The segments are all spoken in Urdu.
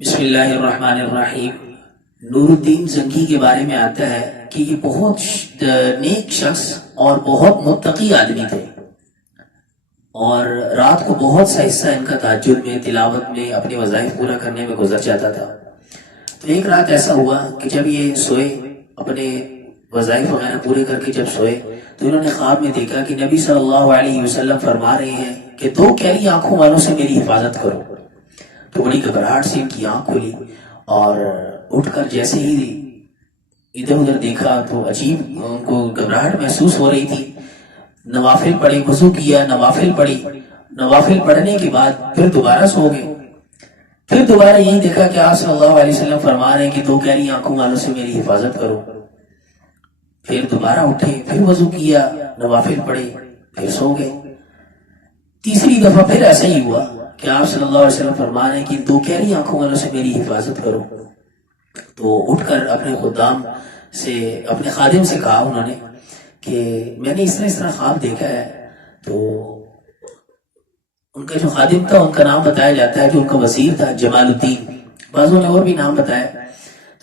بسم اللہ الرحمن الرحیم۔ نور الدین زنگی کے بارے میں آتا ہے کہ یہ بہت نیک شخص اور بہت متقی آدمی تھے، اور رات کو بہت سا حصہ ان کا تہجد میں، تلاوت میں، اپنے وظائف پورا کرنے میں گزر جاتا تھا۔ تو ایک رات ایسا ہوا کہ جب یہ سوئے، اپنے وظائف وغیرہ پورے کر کے جب سوئے، تو انہوں نے خواب میں دیکھا کہ نبی صلی اللہ علیہ وسلم فرما رہے ہیں کہ دو کیلی آنکھوں والوں سے میری حفاظت کرو۔ تو بڑی گھبراہٹ سے ان کی آنکھ کھلی، اور اٹھ کر جیسے ہی ادھر ادھر دیکھا تو عجیب ان کو گھبراہٹ محسوس ہو رہی تھی۔ نوافل پڑھے، وضو کیا، نوافل پڑھی، نوافل پڑھنے کے بعد پھر دوبارہ سو گئے۔ پھر دوبارہ یہی دیکھا کہ آپ صلی اللہ علیہ وسلم فرما رہے ہیں کہ دو کیلی آنکھوں والوں سے میری حفاظت کرو۔ پھر دوبارہ اٹھے، پھر وضو کیا، نوافل پڑھے، پھر سو گئے۔ تیسری دفعہ پھر ایسا ہی ہوا کہ آپ صلی اللہ علیہ وسلم فرما رہے ہیں کہ دو کیلی آنکھوں والوں سے میری حفاظت کرو۔ تو اٹھ کر اپنے خدام سے، اپنے خادم سے کہا انہوں نے کہ میں نے اس طرح خواب دیکھا ہے۔ تو ان کا جو خادم تھا ان کا نام بتایا جاتا ہے، جو ان کا وزیر تھا، جمال الدین، بعضوں نے اور بھی نام بتایا۔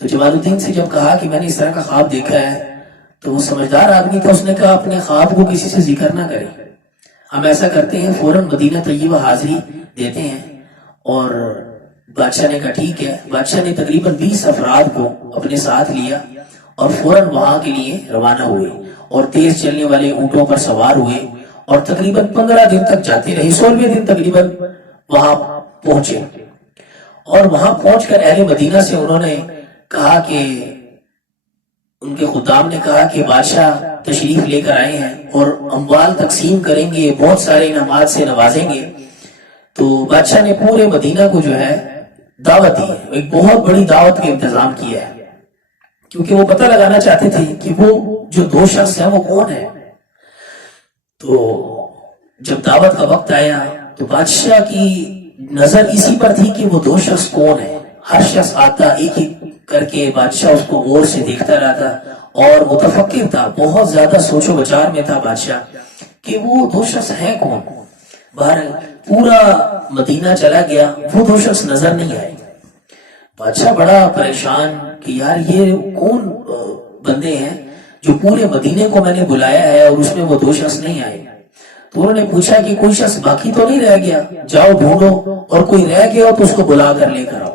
تو جمال الدین سے جب کہا کہ میں نے اس طرح کا خواب دیکھا ہے، تو وہ سمجھدار آدمی تھا، اس نے کہا اپنے خواب کو کسی سے ذکر نہ کرے، ہم ایسا کرتے ہیں فوراً مدینہ طیبہ حاضری دیتے ہیں۔ اور بادشاہ نے کہا ٹھیک ہے۔ بادشاہ نے تقریباً 20 افراد کو اپنے ساتھ لیا اور فوراً وہاں کے لیے روانہ ہوئے، اور تیز چلنے والے اونٹوں پر سوار ہوئے، اور تقریباً 15 دن تک جاتے رہے۔ 16ویں دن تقریباً وہاں پہنچے، اور وہاں پہنچ کر اہل مدینہ سے انہوں نے کہا کہ ان کے خدام نے کہا کہ بادشاہ تشریف لے کر آئے ہیں اور اموال تقسیم کریں گے، بہت سارے انعامات سے نوازیں گے۔ تو بادشاہ نے پورے مدینہ کو جو ہے دعوت دی ہے، ایک بہت بڑی دعوت کا انتظام کیا ہے، کیونکہ وہ پتہ لگانا چاہتے تھے کہ وہ جو دو شخص ہیں وہ کون ہے۔ تو جب دعوت کا وقت آیا تو بادشاہ کی نظر اسی پر تھی کہ وہ دو شخص کون ہیں۔ ہر شخص آتا ایک ایک کر کے، بادشاہ اس کو غور سے دیکھتا رہا تھا، اور متفکر تھا، بہت زیادہ سوچ و بچار میں تھا بادشاہ کہ وہ دو شخص ہیں کون۔ بہرحال پورا مدینہ چلا گیا، وہ دو شخص نظر نہیں آئے۔ بادشاہ بڑا پریشان کہ یار یہ کون بندے ہیں جو پورے مدینے کو میں نے بلایا ہے اور اس میں وہ دو شخص نہیں آئے۔ تو انہوں نے پوچھا کہ کوئی شخص باقی تو نہیں رہ گیا؟ جاؤ ڈھونڈو، اور کوئی رہ گیا ہو تو اس کو بلا کر لے کر آؤ۔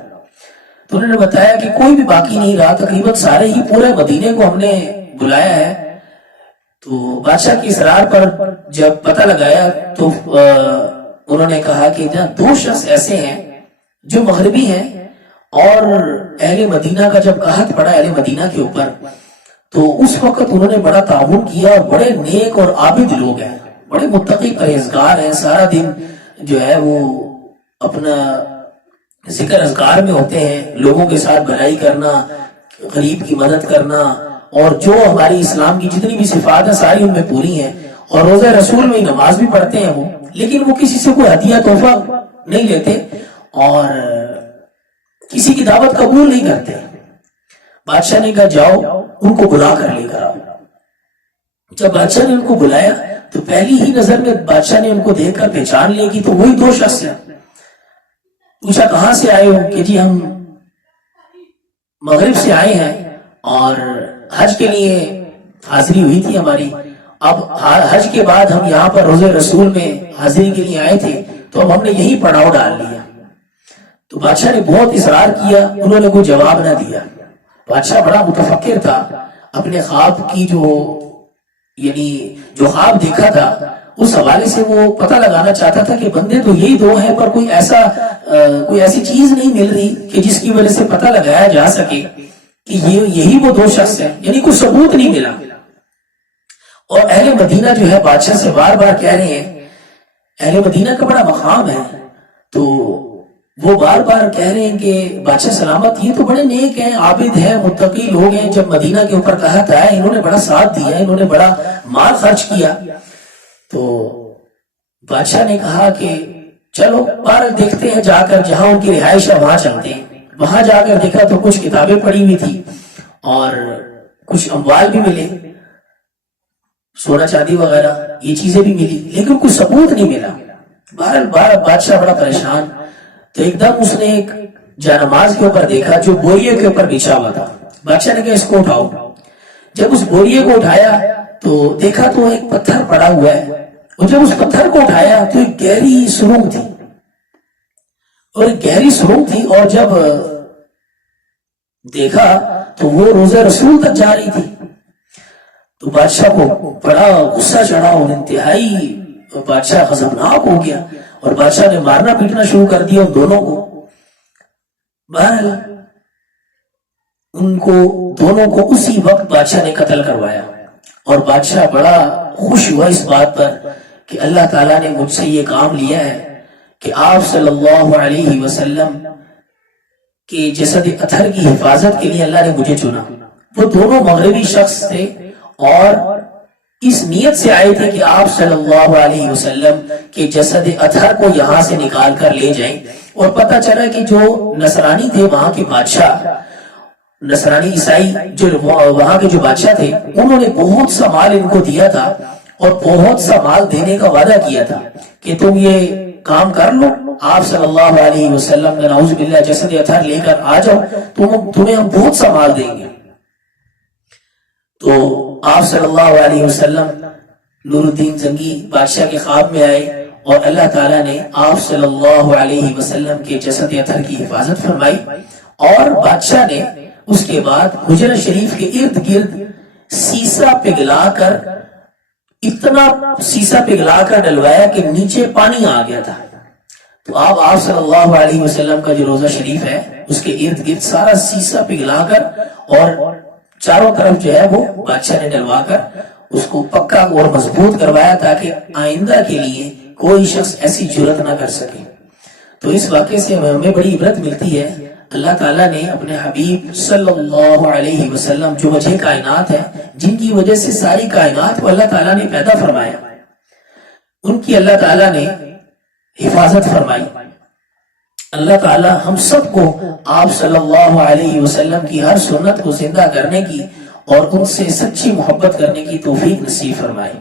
تو انہوں نے بتایا کہ کوئی بھی باقی نہیں رہا، تقریباً سارے ہی پورے مدینے کو ہم نے بلایا ہے۔ تو بادشاہ کی اصرار پر جب پتہ لگایا تو انہوں نے کہا کہ دو شخص ایسے ہیں جو مغربی ہیں، اور اہل مدینہ کا جب قحط پڑا اہل مدینہ کے اوپر، تو اس وقت انہوں نے بڑا تعاون کیا، اور بڑے نیک اور عابد لوگ ہیں، بڑے متقی پرہیزگار ہیں، سارا دن جو ہے وہ اپنا ذکر اذکار میں ہوتے ہیں، لوگوں کے ساتھ بھلائی کرنا، غریب کی مدد کرنا، اور جو ہماری اسلام کی جتنی بھی صفات ہیں ساری ان میں پوری ہیں، اور روزہ رسول میں نماز بھی پڑھتے ہیں وہ، لیکن وہ کسی سے کوئی ہدیہ تحفہ نہیں لیتے، اور کسی کی دعوت قبول نہیں کرتے۔ بادشاہ نے کہا جاؤ ان کو بلا کر لے کر آؤ۔ جب بادشاہ نے ان کو بلایا تو پہلی ہی نظر میں بادشاہ نے ان کو دیکھ کر پہچان لیا کہ تو وہی دو شخص ہیں۔ پوچھا کہاں سے آئے ہو؟ کہ جی ہم مغرب سے آئے ہیں، اور حج کے لیے حاضری ہوئی تھی ہماری، اب حج کے بعد ہم یہاں پر روزے رسول میں حاضری کے لیے آئے تھے، تو اب ہم نے یہی پڑاؤ ڈال لیا۔ تو بادشاہ نے بہت اصرار کیا، انہوں نے کوئی جواب نہ دیا۔ بادشاہ بڑا متفکر تھا، اپنے خواب کی جو خواب دیکھا تھا اس حوالے سے وہ پتہ لگانا چاہتا تھا کہ بندے تو یہی دو ہیں، پر کوئی ایسی چیز نہیں مل رہی کہ جس کی وجہ سے پتہ لگایا جا سکے کہ یہی وہ دو شخص ہیں، یعنی کوئی ثبوت نہیں ملا۔ اور اہل مدینہ جو ہے بادشاہ سے بار بار کہہ رہے ہیں، اہل مدینہ کا بڑا مقام ہے، تو وہ بار بار کہہ رہے ہیں کہ بادشاہ سلامت، یہ تو بڑے نیک ہیں، عابد ہیں، متقی لوگ ہیں، جب مدینہ کے اوپر قحط آیا انہوں نے بڑا ساتھ دیا، انہوں نے بڑا مال خرچ کیا۔ تو بادشاہ نے کہا کہ چلو باہر دیکھتے ہیں، جا کر جہاں ان کی رہائش ہے وہاں چلتے ہیں۔ وہاں جا کر دیکھا تو کچھ کتابیں پڑھی ہوئی تھی، اور کچھ اموال بھی ملے، سونا چاندی وغیرہ یہ چیزیں بھی ملی، لیکن کوئی ثبوت نہیں ملا۔ بہرحال بادشاہ بڑا پریشان، تو ایک دم اس نے ایک جانماز کے اوپر دیکھا جو بوریے کے اوپر بچھا ہوا تھا. بادشاہ نے کہا اس کو اٹھاؤ. جب اس بوریے کو اٹھایا تو دیکھا تو ایک پتھر پڑا ہوا ہے, اور جب اس پتھر کو اٹھایا تو ایک گہری سرنگ تھی, اور ایک گہری سرنگ تھی, اور جب دیکھا تو وہ روزہ رسول تک جا رہی تھی. تو بادشاہ کو بڑا غصہ چڑھا اور انتہائی بادشاہ غضبناک ہو گیا, اور بادشاہ نے مارنا پیٹنا شروع کر دیا ان دونوں کو. بہرحال ان کو دونوں کو اسی وقت بادشاہ نے قتل کروایا, اور بادشاہ بڑا خوش ہوا اس بات پر کہ اللہ تعالیٰ نے مجھ سے یہ کام لیا ہے کہ آپ صلی اللہ علیہ وسلم کے جسد اطہر کی حفاظت کے لیے اللہ نے مجھے چنا. وہ دونوں مغربی شخص تھے اور اس نیت سے آئے تھے کہ آپ صلی اللہ علیہ وسلم کے جسد اطہر کو یہاں سے نکال کر لے جائیں. اور پتہ چلا کہ جو نصرانی تھے وہاں کے بادشاہ, نصرانی عیسائی جو وہاں کے جو بادشاہ تھے, انہوں نے بہت سا مال ان کو دیا تھا, اور بہت سا مال دینے کا وعدہ کیا تھا کہ تم یہ کام کر لو, آپ صلی اللہ علیہ وسلم کا نعوذ باللہ جسد اطہر لے کر آ جاؤ, تمہیں ہم بہت سا مال دیں گے. تو آپ صلی اللہ علیہ وسلم نور الدین زنگی بادشاہ کے خواب میں آئے, اور اللہ تعالیٰ نے آپ صلی اللہ علیہ وسلم کے جسد اطہر کی حفاظت فرمائی. اور بادشاہ نے اس کے بعد حجرہ شریف کے ارد گرد سیسا پگھلا کر, اتنا سیسا پگھلا کر ڈلوایا کہ نیچے پانی آ گیا تھا. تو آپ صلی اللہ علیہ وسلم کا جو روزہ شریف ہے اس کے ارد گرد سارا سیسا پگھلا کر اور چاروں طرف جو ہے وہ بادشاہ نے ڈلوا کر اس کو پکا اور مضبوط کروایا تاکہ آئندہ کے لیے کوئی شخص ایسی جرت نہ کر سکے. تو اس واقعے سے ہمیں بڑی عبرت ملتی ہے. اللہ تعالیٰ نے اپنے حبیب صلی اللہ علیہ وسلم جو وجہ کائنات ہے, جن کی وجہ سے ساری کائنات کو اللہ تعالیٰ نے پیدا فرمایا, ان کی اللہ تعالیٰ نے حفاظت فرمائی. اللہ تعالیٰ ہم سب کو آپ صلی اللہ علیہ وسلم کی ہر سنت کو زندہ کرنے کی اور ان سے سچی محبت کرنے کی توفیق نصیب فرمائے.